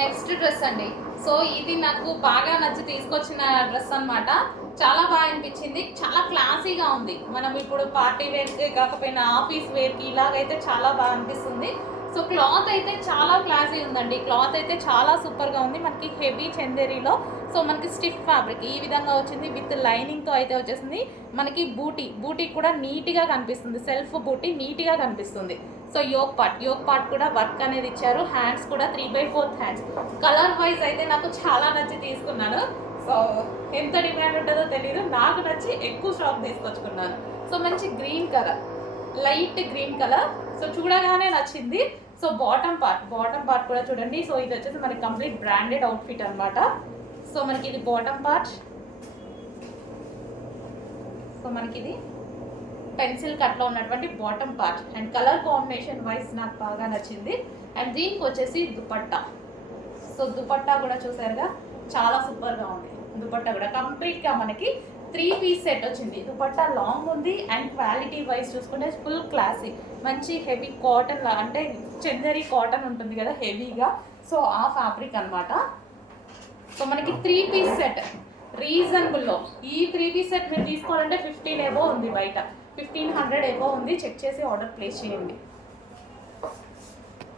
Next dress అండి. So ఇది నాకు బాగా నచ్చి తీసుకొచ్చిన డ్రెస్ అన్నమాట. చాలా బాగా అనిపించింది. చాలా క్లాసీగా ఉంది. మనం ఇప్పుడు పార్టీ వేర్కి కాకపోయినా ఆఫీస్ వేర్కి ఇలాగైతే చాలా బాగా అనిపిస్తుంది. సో క్లాత్ అయితే చాలా క్లాసీ ఉందండి. క్లాత్ అయితే చాలా సూపర్గా ఉంది. మనకి హెవీ చందేరీలో సో మనకి స్టిఫ్ ఫ్యాబ్రిక్ ఈ విధంగా వచ్చింది. విత్ లైనింగ్తో అయితే వచ్చేసింది. మనకి బూటీ కూడా నీట్గా కనిపిస్తుంది. సెల్ఫ్ బూటీ నీట్గా కనిపిస్తుంది. సో యోక్ పార్ట్ కూడా వర్క్ అనేది ఇచ్చారు. హ్యాండ్స్ కూడా 3/4 హ్యాండ్స్. కలర్ వైజ్ అయితే నాకు చాలా నచ్చి తీసుకున్నాను. సో ఎంత డిమాండ్ ఉంటుందో తెలియదు, నాకు నచ్చి ఎక్కువ స్టాక్ తీసుకొచ్చుకున్నాను. సో మంచి green colour, light green colour. So చూడగానే నచ్చింది. సో బాటమ్ పార్ట్ కూడా చూడండి. సో ఇది వచ్చేసి మనకి కంప్లీట్ బ్రాండెడ్ అవుట్ఫిట్ అనమాట. సో మనకి ఇది బాటమ్ పార్ట్. సో మనకి ఇది పెన్సిల్ కట్లో ఉన్నటువంటి bottom part and colour combination wise నాకు బాగా నచ్చింది. అండ్ దీనికి వచ్చేసి దుపట్టా. సో దుపట్టా కూడా చూసారుగా చాలా సూపర్గా ఉంది. దుపట్టా కూడా కంప్లీట్గా మనకి 3 పీస్ సెట్ వచ్చింది. దుపట్టా లాంగ్ ఉంది అండ్ క్వాలిటీ వైజ్ చూసుకుంటే ఫుల్ క్లాసీ. మంచి హెవీ కాటన్, అంటే చందరి కాటన్ ఉంటుంది కదా హెవీగా, సో ఆ ఫ్యాబ్రిక్ అనమాట. సో మనకి 3 పీస్ సెట్ రీజనబుల్లో. ఈ 3 పీస్ సెట్ మీరు తీసుకోవాలంటే 15 ఎబో ఉంది, బయట 1500 ఎబో ఉంది. చెక్ చేసి ఆర్డర్ ప్లేస్ చేయండి.